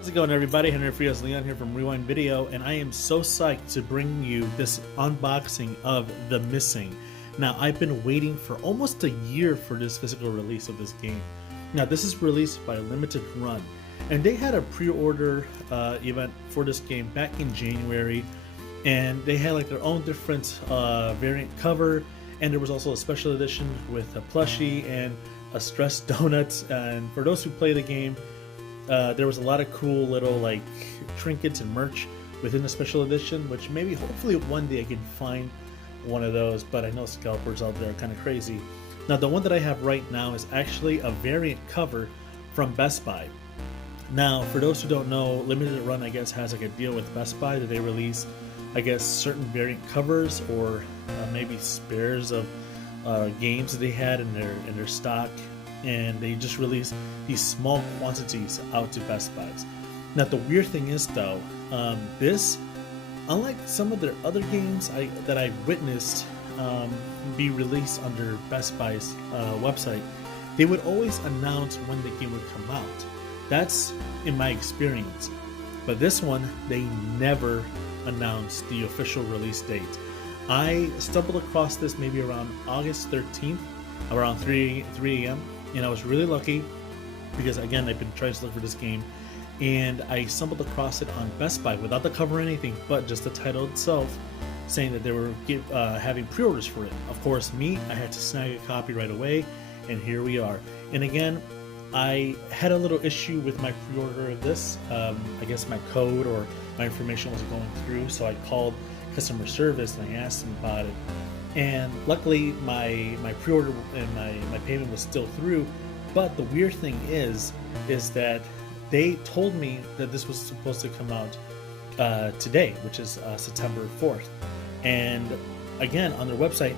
How's it going, everybody? Henry Frias Leon here from Rewind Video, and I am so psyched to bring you this unboxing of The Missing. Now, I've been waiting for almost a year for this physical release of this game. Now, this is released by a limited run, and they had a pre-order event for this game back in January, and they had like their own different variant cover, and there was also a special edition with a plushie and a stressed donut. And for those who play the game, there was a lot of cool little like trinkets and merch within the special edition, which maybe hopefully one day I can find one of those, but I know scalpers out there are kind of crazy. Now, the one that I have right now is actually a variant cover from Best Buy. Now, for those who don't know, Limited Run, I guess, has like a deal with Best Buy that they release, I guess, certain variant covers or maybe spares of games that they had in their stock, and they just release these small quantities out to Best Buys. Now, the weird thing is though, this, unlike some of their other games that I've witnessed be released under Best Buy's website, they would always announce when the game would come out. That's in my experience. But this one, they never announced the official release date. I stumbled across this maybe around August 13th, around 3 a.m. and I was really lucky because, again, I've been trying to look for this game, and I stumbled across it on Best Buy without the cover or anything, but just the title itself, saying that they were having pre-orders for it. Of course, I had to snag a copy right away, and here we are. And again, I had a little issue with my pre-order of this. I guess my code or my information wasn't going through, so I called customer service and I asked them about it. And luckily, my pre-order and my payment was still through. But the weird thing is that they told me that this was supposed to come out today, which is September 4th. And again, on their website,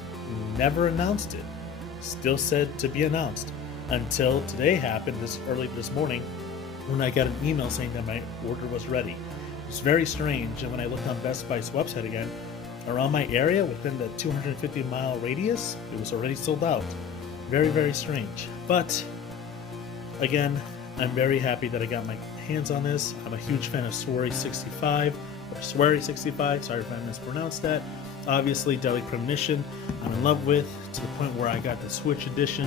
never announced it. Still said to be announced until today happened, early this morning, when I got an email saying that my order was ready. It's very strange. And when I looked on Best Buy's website again, around my area, within the 250-mile radius, it was already sold out. Very, very strange. But again, I'm very happy that I got my hands on this. I'm a huge fan of Swery 65, or Swery 65, sorry if I mispronounced that. Obviously, Deadly Premonition, I'm in love with, to the point where I got the Switch edition,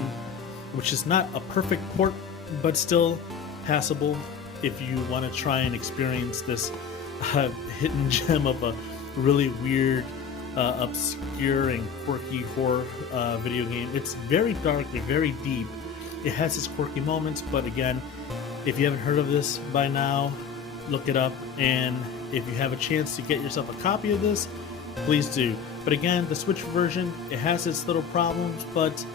which is not a perfect port, but still passable if you want to try and experience this hidden gem of a really weird, obscure and quirky horror video game. It's very dark and very deep. It has its quirky moments, but again, if you haven't heard of this by now, look it up, and if you have a chance to get yourself a copy of this, please do. But again, the Switch version, it has its little problems, but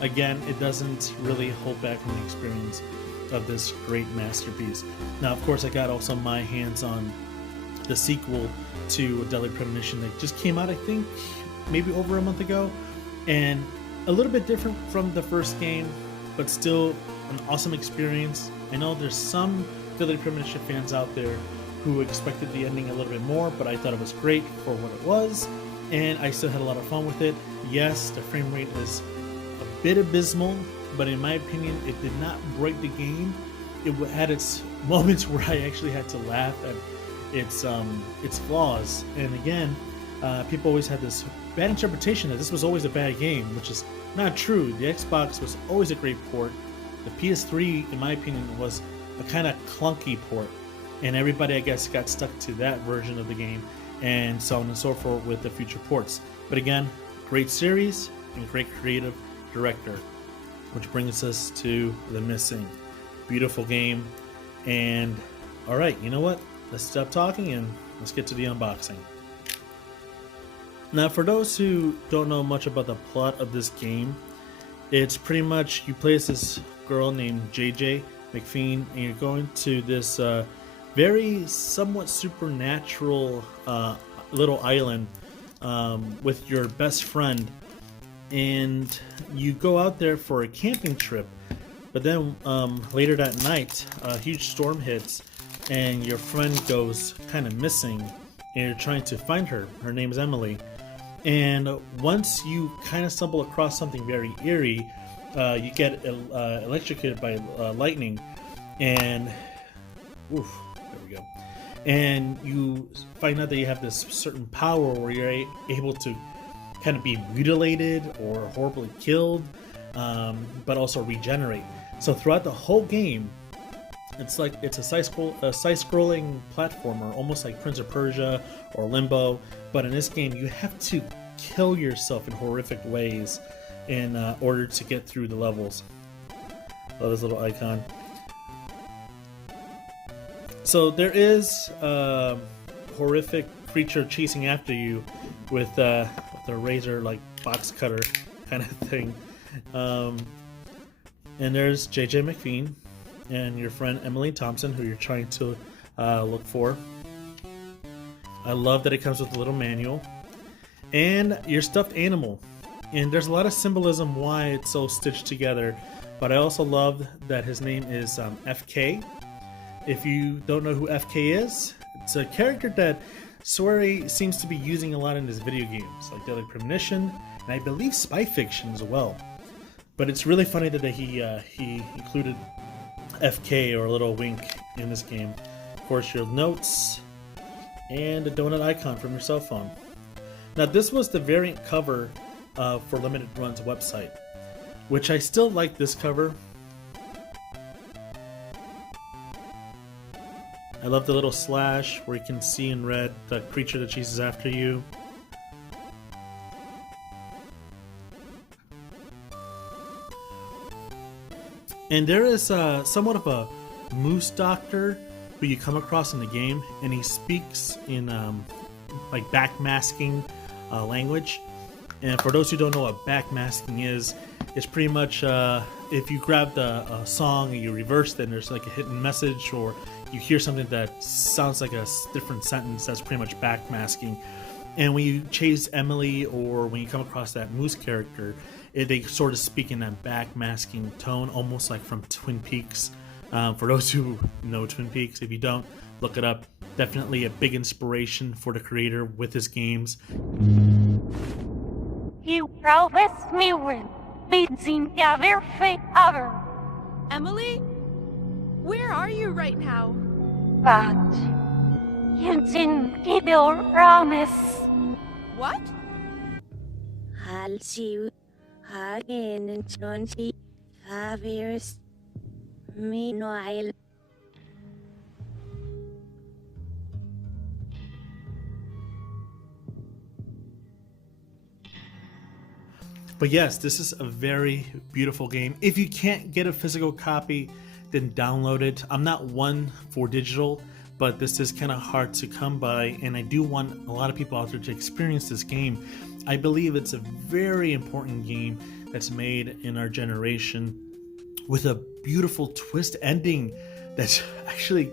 again, it doesn't really hold back from the experience of this great masterpiece. Now, of course, I got also my hands on the sequel to Deadly Premonition that just came out, I think, maybe over a month ago, and a little bit different from the first game, but still an awesome experience. I know there's some Deadly Premonition fans out there who expected the ending a little bit more, but I thought it was great for what it was, and I still had a lot of fun with it. Yes, the frame rate is a bit abysmal, but in my opinion, it did not break the game. It had its moments where I actually had to laugh at its flaws. And again, people always had this bad interpretation that this was always a bad game, which is not true. The Xbox was always a great port. The PS3, in my opinion, was a kind of clunky port, and everybody, I guess, got stuck to that version of the game, and so on and so forth with the future ports. But again, great series and great creative director, which brings us to The Missing. Beautiful game. And alright, you know what? Let's stop talking and let's get to the unboxing. Now, for those who don't know much about the plot of this game, it's pretty much you play as this girl named JJ McFean, and you're going to this very somewhat supernatural little island with your best friend, and you go out there for a camping trip. But then later that night, a huge storm hits, and your friend goes kind of missing, and you're trying to find her. Her name is Emily. And once you kind of stumble across something very eerie, you get electrocuted by lightning, and oof, There we go. And you find out that you have this certain power where you're able to kind of be mutilated or horribly killed, but also regenerate. So throughout the whole game, it's a side-scrolling platformer, almost like Prince of Persia or Limbo. But in this game, you have to kill yourself in horrific ways in order to get through the levels. Love this little icon. So there is a horrific creature chasing after you with a razor, like box cutter kind of thing. And there's JJ McPhee and your friend Emily Thompson, who you're trying to look for. I love that it comes with a little manual. And your stuffed animal. And there's a lot of symbolism why it's so stitched together. But I also love that his name is FK. If you don't know who FK is, it's a character that Swery seems to be using a lot in his video games, like Premonition, and I believe Spy Fiction as well. But it's really funny that he included FK, or a little wink, in this game. Of course, your notes and a donut icon from your cell phone. Now, this was the variant cover for Limited Run's website, which I still like this cover. I love the little slash where you can see in red the creature that chases after you. And there is somewhat of a moose doctor who you come across in the game, and he speaks in like backmasking language. And for those who don't know what backmasking is, it's pretty much if you grab a song and you reverse, then there's like a hidden message, or you hear something that sounds like a different sentence. That's pretty much backmasking. And when you chase Emily, or when you come across that moose character, they sort of speak in that backmasking tone, almost like from Twin Peaks. For those who know Twin Peaks, if you don't, look it up. Definitely a big inspiration for the creator with his games. You promised me with beating ever ever. Emily? Where are you right now? But you didn't keep your promise. What? I'll see you again in 25 years. Meanwhile, But yes, this is a very beautiful game. If you can't get a physical copy, then download it. I'm not one for digital, but this is kind of hard to come by, and I do want a lot of people out there to experience this game. I believe it's a very important game that's made in our generation, with a beautiful twist ending that's actually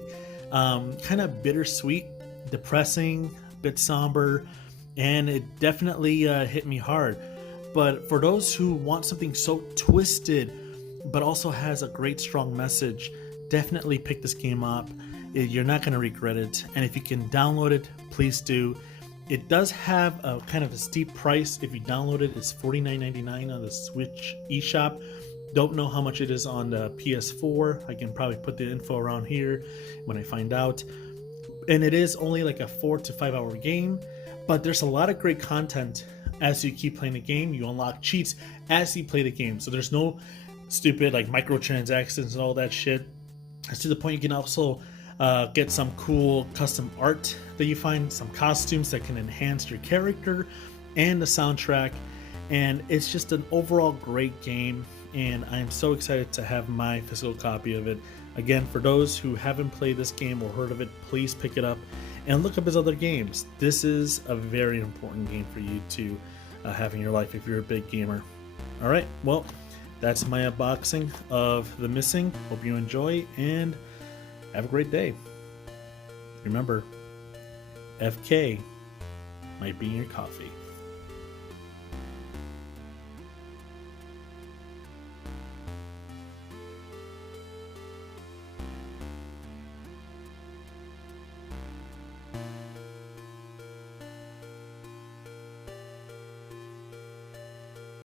kind of bittersweet, depressing, a bit somber, and it definitely hit me hard. But for those who want something so twisted but also has a great strong message, definitely pick this game up. You're not going to regret it, and if you can download it, please do. It does have a kind of a steep price. If you download it, it's $49.99 on the Switch eShop. Don't know how much it is on the PS4. I can probably put the info around here when I find out. And it is only like a 4 to 5 hour game, but there's a lot of great content. As you keep playing the game, you unlock cheats as you play the game. So there's no stupid like microtransactions and all that shit. It's to the point you can also get some cool custom art that you find, some costumes that can enhance your character and the soundtrack. And it's just an overall great game, and I am so excited to have my physical copy of it. Again, for those who haven't played this game or heard of it, please pick it up and look up his other games. This is a very important game for you to have in your life if you're a big gamer. All right, well, that's my unboxing of The Missing. Hope you enjoy, and have a great day. Remember, FK might be in your coffee.